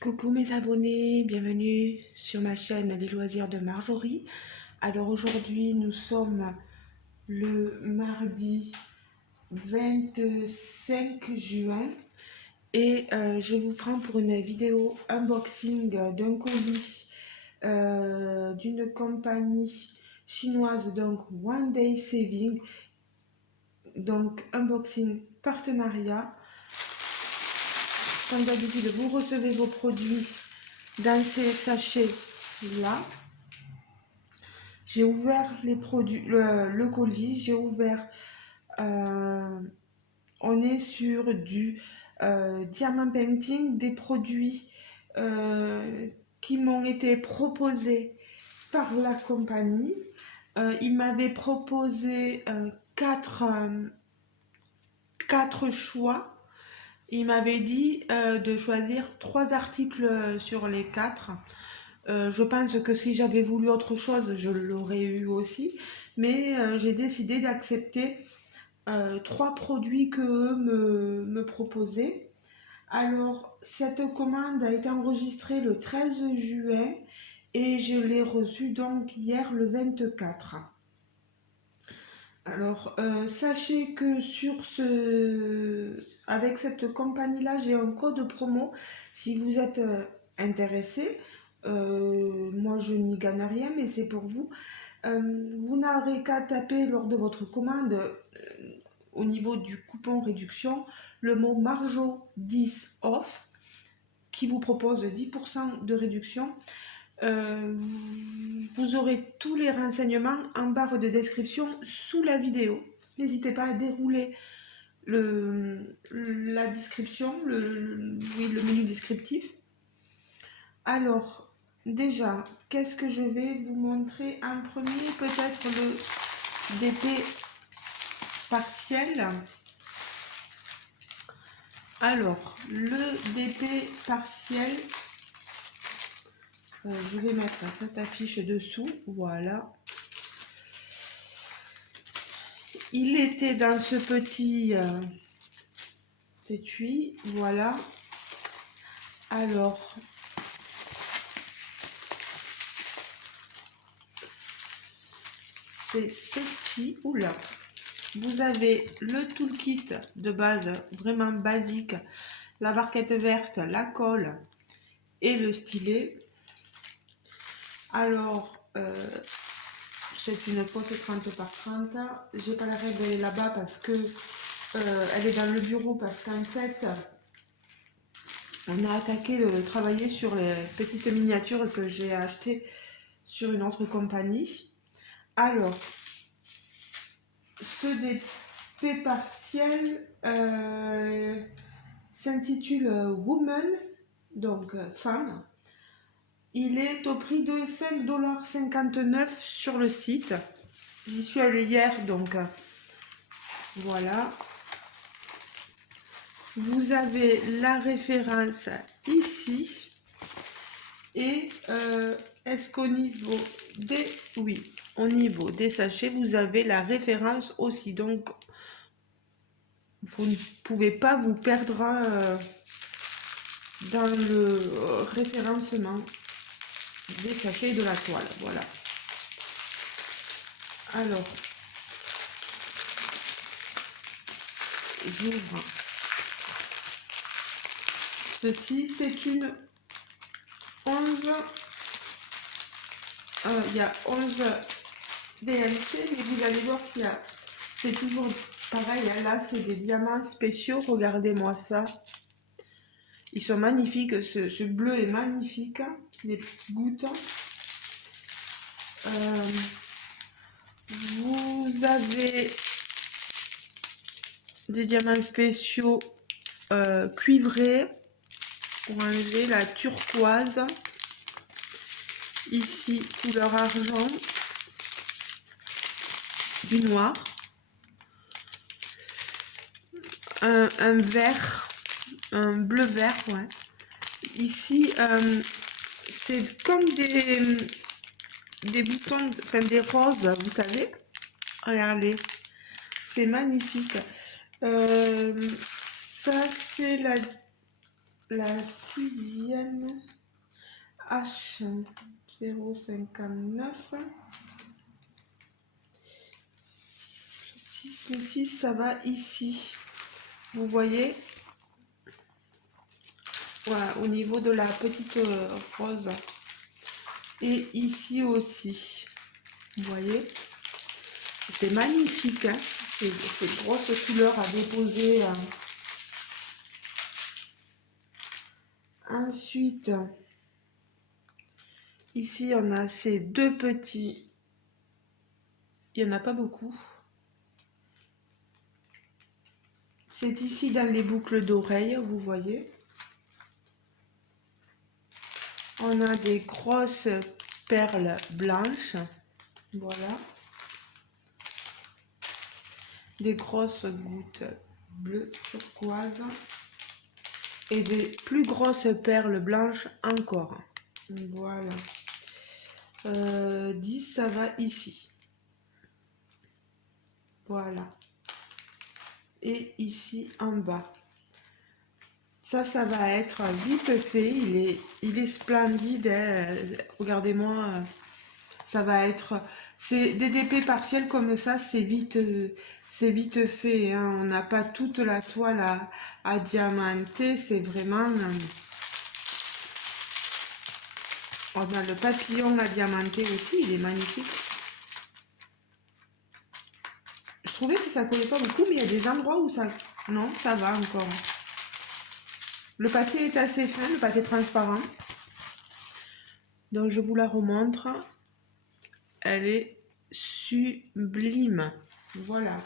Coucou mes abonnés, bienvenue sur ma chaîne Les Loisirs de Marjorie. Alors aujourd'hui nous sommes le mardi 25 juin et je vous prends pour une vidéo unboxing d'un colis d'une compagnie chinoise, donc One Day Saving, donc unboxing partenariat. Comme d'habitude, vous recevez vos produits dans ces sachets là. J'ai ouvert les produits, le colis, j'ai ouvert, on est sur du diamant painting, des produits qui m'ont été proposés par la compagnie. Ils m'avaient proposé quatre choix. Il m'avait dit de choisir 3 articles sur les 4. Je pense que si j'avais voulu autre chose, je l'aurais eu aussi. Mais j'ai décidé d'accepter 3 produits que eux me proposaient. Alors, cette commande a été enregistrée le 13 juin et je l'ai reçue donc hier le 24. Alors, sachez que avec cette compagnie-là, j'ai un code promo. Si vous êtes intéressé, moi je n'y gagne rien, mais c'est pour vous. Vous n'aurez qu'à taper lors de votre commande, au niveau du coupon réduction, le mot Marjo 10 off, qui vous propose 10% de réduction. Vous aurez tous les renseignements en barre de description sous la vidéo. N'hésitez pas à dérouler la description, le menu descriptif. Alors, déjà, qu'est-ce que je vais vous montrer en premier? Peut-être le DP partiel. Alors, le DP partiel, je vais mettre cette affiche dessous, voilà. Il était dans ce petit étui, voilà. Alors, c'est ceci, oula. Vous avez le toolkit de base, vraiment basique, la barquette verte, la colle et le stylet. Alors, c'est une fausse 30 par 30. J'ai pas la règle, elle est là-bas parce que elle est dans le bureau, parce qu'en fait, on a attaqué de travailler sur les petites miniatures que j'ai achetées sur une autre compagnie. Alors, ce DP partiel s'intitule Woman, donc femme. Il est au prix de 5,59 $ sur le site. J'y suis allée hier, donc voilà. Vous avez la référence ici. Et est-ce qu'au niveau des... Oui, au niveau des sachets, vous avez la référence aussi. Donc, vous ne pouvez pas vous perdre dans le référencement des sachets de la toile. Voilà. Alors, j'ouvre. Ceci, c'est une 11. Il y a 11 DMC, mais vous allez voir qu'il y a... C'est toujours pareil, hein, là, c'est des diamants spéciaux. Regardez-moi ça. Ils sont magnifiques. Ce bleu est magnifique. Les gouttes. Vous avez des diamants spéciaux cuivrés pour enlever la turquoise. Ici, couleur argent, du noir, un vert, un bleu vert, ouais. Ici, c'est comme des boutons, enfin des roses, vous savez. Regardez, c'est magnifique. Ça, c'est la 6e H059. Le 6, ça va ici. Vous voyez, voilà, au niveau de la petite rose. Et ici aussi. Vous voyez, c'est magnifique, hein, ces grosses couleurs à déposer. Ensuite, ici, on a ces deux petits. Il n'y en a pas beaucoup. C'est ici dans les boucles d'oreilles, vous voyez. On a des grosses perles blanches. Voilà. Des grosses gouttes bleues turquoise. Et des plus grosses perles blanches encore. Voilà. 10, ça va ici. Voilà. Et ici en bas. Ça va être vite fait. Il est splendide. Hein. Regardez-moi. Ça va être... C'est des DP partiels comme ça, c'est vite fait. Hein. On n'a pas toute la toile à diamanter. C'est vraiment... On a le papillon à diamanter aussi. Il est magnifique. Je trouvais que ça collait pas beaucoup, mais il y a des endroits où ça... Non, ça va encore. Le papier est assez fin, le papier transparent. Donc je vous la remontre. Elle est sublime. Voilà.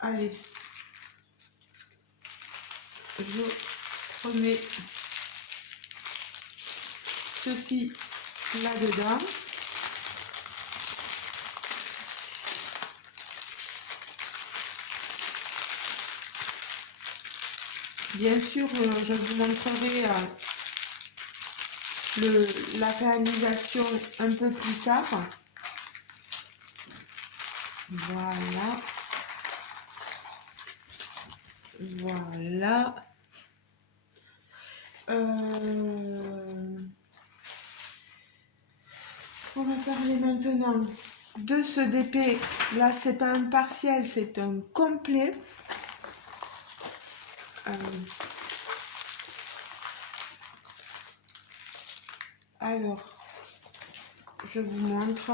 Allez. Je remets ceci là-dedans. Bien sûr, je vous montrerai la réalisation un peu plus tard. Voilà. Voilà. On va parler maintenant de ce DP. Là, c'est pas un partiel, c'est un complet. Alors, je vous montre.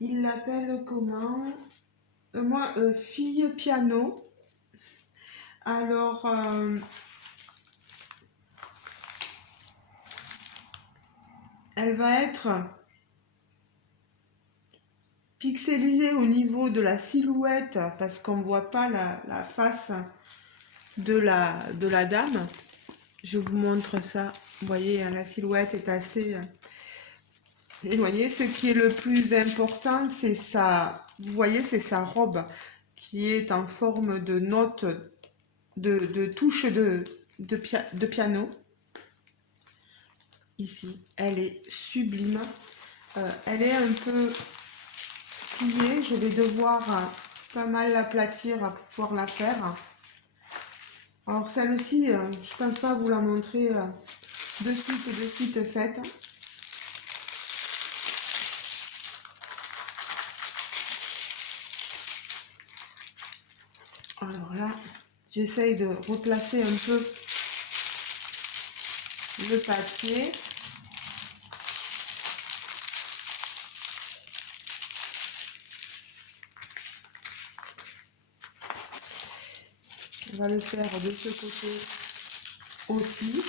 Il l'appelle comment? Moi, fille piano. Alors, elle va être pixelisée au niveau de la silhouette parce qu'on ne voit pas la face de la dame. Je vous montre ça. Vous voyez, la silhouette est assez éloignée. Ce qui est le plus important, c'est vous voyez, c'est sa robe qui est en forme de note, de touche de piano. Ici, elle est sublime. Elle est un peu pliée. Je vais devoir pas mal l'aplatir pour pouvoir la faire. Alors celle-ci, je pense pas vous la montrer de suite faite. Alors là, j'essaye de replacer un peu le papier. On va le faire de ce côté aussi.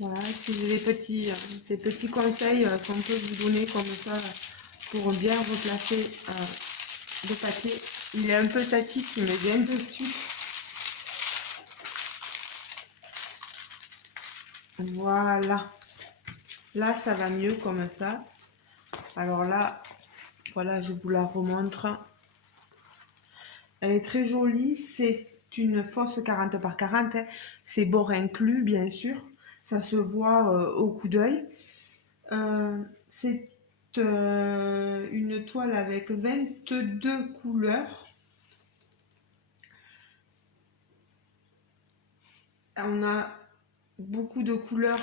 Voilà, si j'ai des petits conseils qu'on peut vous donner comme ça pour bien replacer le papier. Il est un peu statique, il me vient dessus. Voilà. Là, ça va mieux comme ça. Alors là, voilà, je vous la remontre. Elle est très jolie. C'est une fausse 40 par 40. Hein. C'est bord inclus, bien sûr. Ça se voit au coup d'œil. C'est une toile avec 22 couleurs. On a beaucoup de couleurs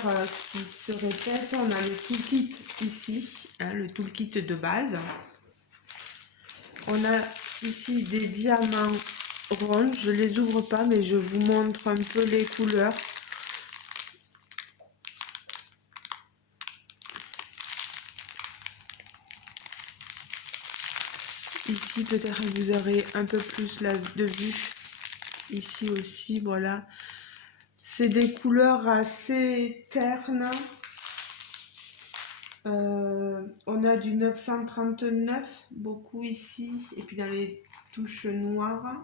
qui se répètent. On a le toolkit ici, hein, le toolkit de base. On a ici des diamants ronds. Je les ouvre pas, mais je vous montre un peu les couleurs. Ici, peut-être vous aurez un peu plus de vue. Ici aussi, voilà. C'est des couleurs assez ternes. On a du 939, beaucoup ici. Et puis dans les touches noires.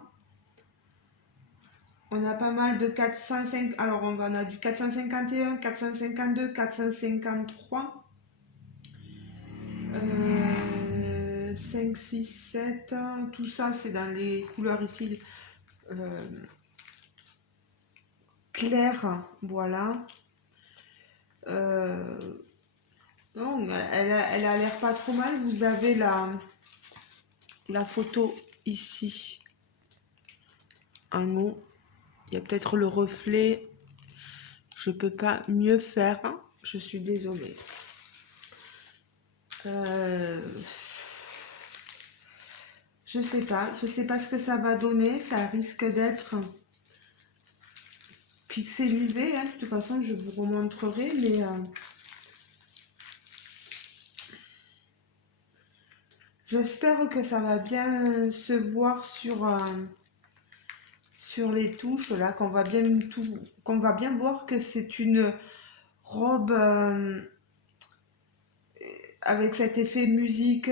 On a pas mal de 405. Alors, on a du 451, 452, 453. 5, 6, 7, tout ça c'est dans les couleurs ici claires, voilà. Non, elle a l'air pas trop mal. Vous avez la photo ici en haut. Il y a peut-être le reflet. Je peux pas mieux faire. Je suis désolée. Je sais pas ce que ça va donner. Ça risque d'être pixelisé, hein. De toute façon, je vous remontrerai, mais j'espère que ça va bien se voir sur les touches là, qu'on va bien voir que c'est une robe avec cet effet musique,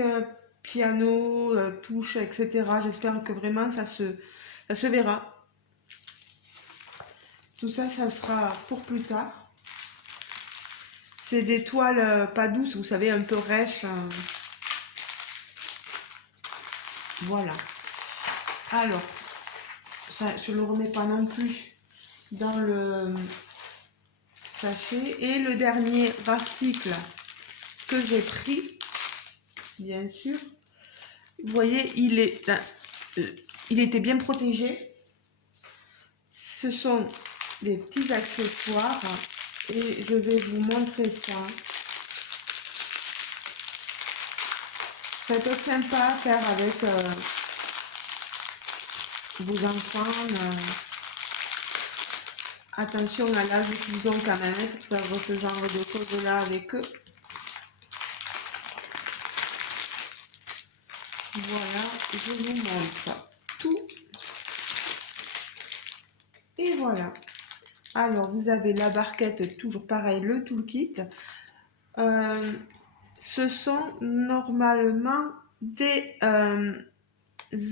piano, touche, etc. J'espère que vraiment ça se verra. Tout ça, ça sera pour plus tard. C'est des toiles pas douces, vous savez, un peu rêches. Voilà. Alors, ça, je ne le remets pas non plus dans le sachet. Et le dernier article que j'ai pris, bien sûr, vous voyez, il était bien protégé. Ce sont des petits accessoires et je vais vous montrer ça. Ça peut être sympa à faire avec vos enfants. Attention à l'âge qu'ils ont quand même pour faire ce genre de choses là avec eux. Voilà, je vous montre tout. Et voilà. Alors, vous avez la barquette, toujours pareil, le toolkit. Ce sont normalement des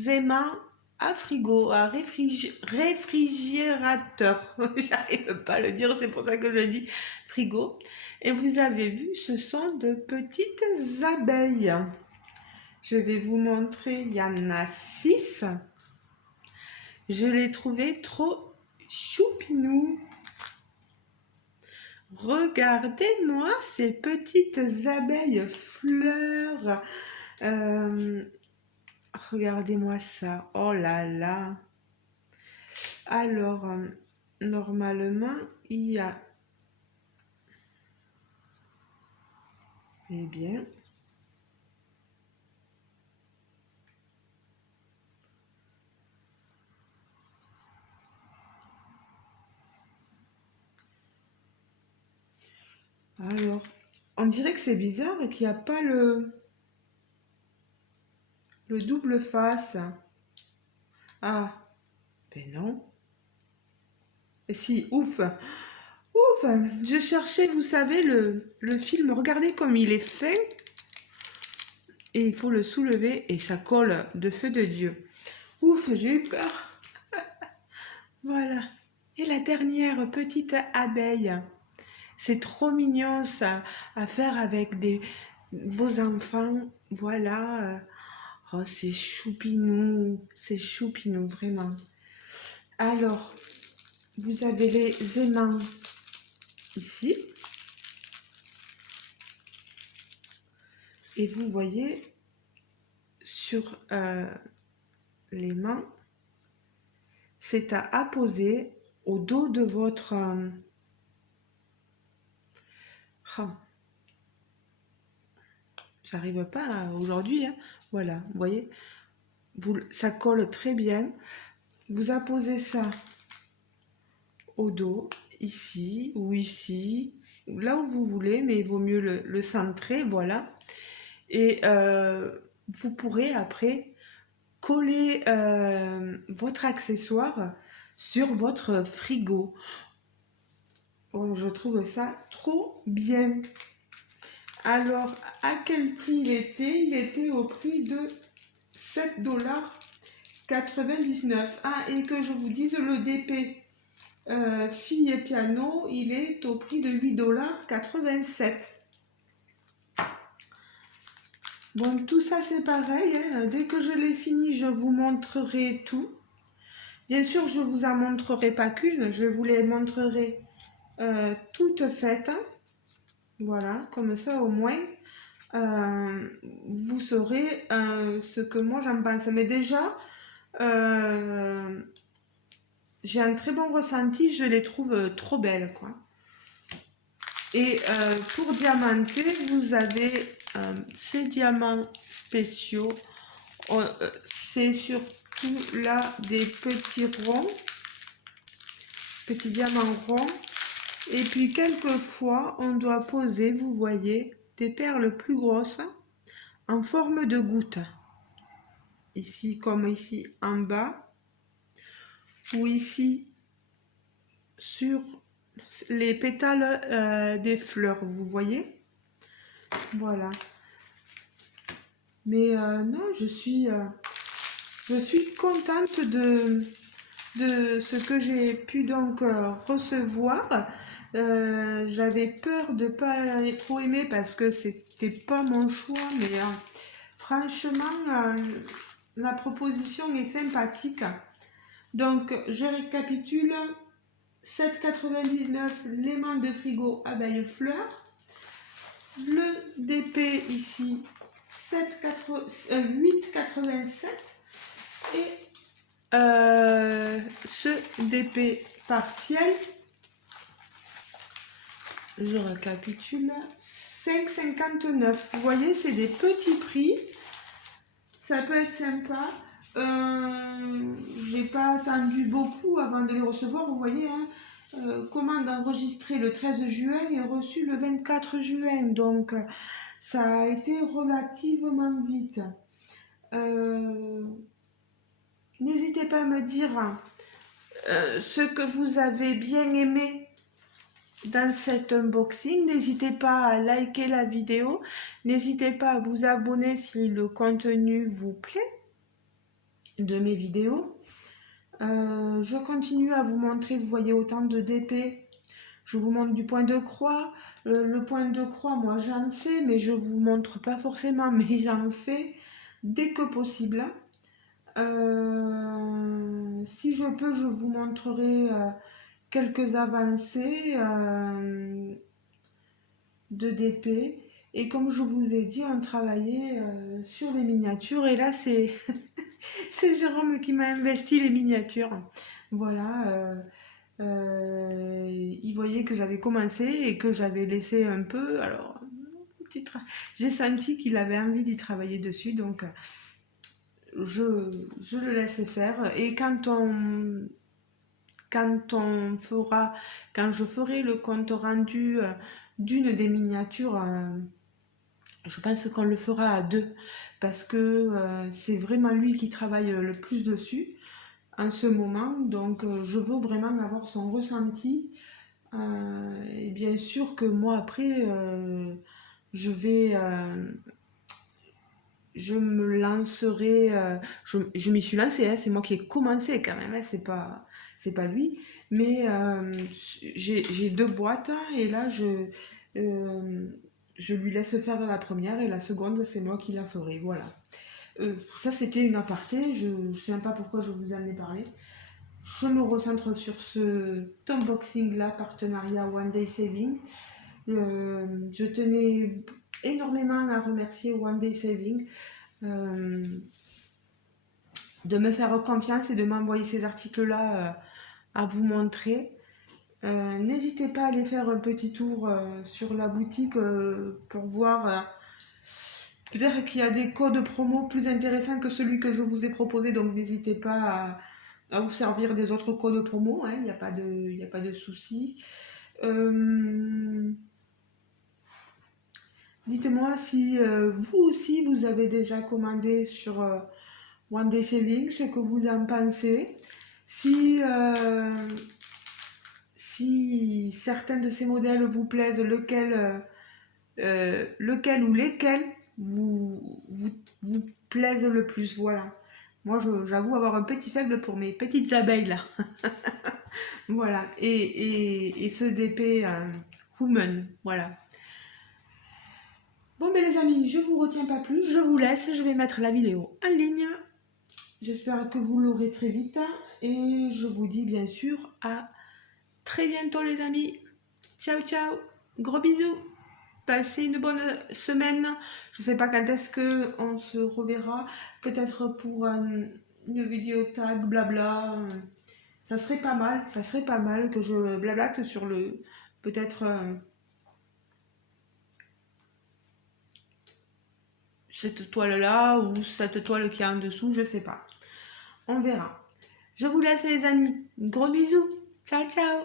aimants à frigo, à réfrigérateur. J'arrive pas à le dire, c'est pour ça que je dis frigo. Et vous avez vu, ce sont de petites abeilles. Je vais vous montrer, il y en a 6. Je les trouvais trop choupinous. Regardez-moi ces petites abeilles fleurs. Regardez-moi ça. Oh là là. Alors, normalement, il y a... Eh bien... Alors, on dirait que c'est bizarre qu'il n'y a pas le double face. Ah, ben non. Et si, ouf. Ouf, je cherchais, vous savez, le film. Regardez comme il est fait. Et il faut le soulever et ça colle de feu de Dieu. Ouf, j'ai eu peur. Voilà. Et la dernière petite abeille. C'est trop mignon ça à faire avec vos enfants. Voilà. Oh, c'est choupinou. C'est choupinou, vraiment. Alors, vous avez les aimants ici. Et vous voyez sur les mains, c'est à apposer au dos de votre... ah, j'arrive pas aujourd'hui, hein. Voilà, vous voyez, ça colle très bien. Vous apposez ça au dos, ici ou ici, là où vous voulez, mais il vaut mieux le centrer, voilà. Et vous pourrez après coller votre accessoire sur votre frigo. Oh, je trouve ça trop bien. Alors, à quel prix il était? Il était au prix de 7,99 $. Ah, et que je vous dise, le DP fille et piano, il est au prix de 8,87 $. Bon, tout ça c'est pareil, hein. Dès que je l'ai fini, je vous montrerai tout. Bien sûr, je vous en montrerai pas qu'une, je vous les montrerai toutes faites. Voilà, comme ça au moins, vous saurez ce que moi j'en pense. Mais déjà, j'ai un très bon ressenti, je les trouve trop belles, quoi. Et pour diamanter, vous avez ces diamants spéciaux. C'est surtout là des petits ronds, petits diamants ronds. Et puis quelquefois, on doit poser, vous voyez, des perles plus grosses en forme de goutte. Ici, comme ici en bas, ou ici sur les pétales des fleurs, vous voyez. Voilà. Mais non, je suis contente de ce que j'ai pu donc recevoir. J'avais peur de ne pas trop aimer parce que c'était pas mon choix, mais franchement, la proposition est sympathique. Donc, je récapitule. 7,99 € l'aimant de frigo abeille fleur. Le DP ici 8,87 € et ce DP partiel, je récapitule, 5,59 €. Vous voyez, c'est des petits prix, ça peut être sympa. J'ai pas attendu beaucoup avant de les recevoir, vous voyez, hein. Commande enregistrée le 13 juin et reçue le 24 juin, donc ça a été relativement vite. N'hésitez pas à me dire ce que vous avez bien aimé dans cet unboxing. N'hésitez pas à liker la vidéo. N'hésitez pas à vous abonner si le contenu vous plaît de mes vidéos. Je continue à vous montrer, vous voyez autant de DP. Je vous montre du point de croix. Le point de croix, moi j'en fais, mais je vous montre pas forcément, mais j'en fais dès que possible. Si je peux, je vous montrerai quelques avancées de DP. Et comme je vous ai dit, on travaillait sur les miniatures. Et là, c'est c'est Jérôme qui m'a investi les miniatures. Voilà. Il voyait que j'avais commencé et que j'avais laissé un peu. Alors, j'ai senti qu'il avait envie d'y travailler dessus. Donc, je le laisse faire. Et quand je ferai le compte rendu d'une des miniatures, je pense qu'on le fera à deux parce que c'est vraiment lui qui travaille le plus dessus en ce moment, donc je veux vraiment avoir son ressenti. Et bien sûr que moi après je vais je me lancerai, je m'y suis lancée, hein, c'est moi qui ai commencé quand même, hein, c'est pas lui, mais j'ai deux boîtes hein, et là je lui laisse faire la première et la seconde c'est moi qui la ferai, voilà. Ça c'était une aparté, je ne sais même pas pourquoi je vous en ai parlé. Je me recentre sur ce unboxing là, partenariat One Day Saving. Je tenais énormément à remercier One Day Saving de me faire confiance et de m'envoyer ces articles là à vous montrer. N'hésitez pas à aller faire un petit tour sur la boutique pour voir. Peut-être qu'il y a des codes promo plus intéressants que celui que je vous ai proposé, donc n'hésitez pas à vous servir des autres codes promo, hein, il n'y a pas de souci. Dites-moi si vous aussi vous avez déjà commandé sur One Day Saving, ce que vous en pensez. Si certains de ces modèles vous plaisent, lequel ou lesquels vous plaisent le plus. Voilà. Moi, j'avoue avoir un petit faible pour mes petites abeilles là. Voilà. Et ce DP Human. Voilà. Bon, mais les amis, je vous retiens pas plus. Je vous laisse. Je vais mettre la vidéo en ligne. J'espère que vous l'aurez très vite. Et je vous dis bien sûr à très bientôt, les amis. Ciao, ciao. Gros bisous. Passez une bonne semaine. Je ne sais pas quand est-ce qu'on se reverra. Peut-être pour une vidéo tag, blabla. Ça serait pas mal. Ça serait pas mal que je blablate sur le... Peut-être cette toile-là ou cette toile qui est en dessous. Je sais pas. On verra. Je vous laisse, les amis. Gros bisous. Ciao, ciao.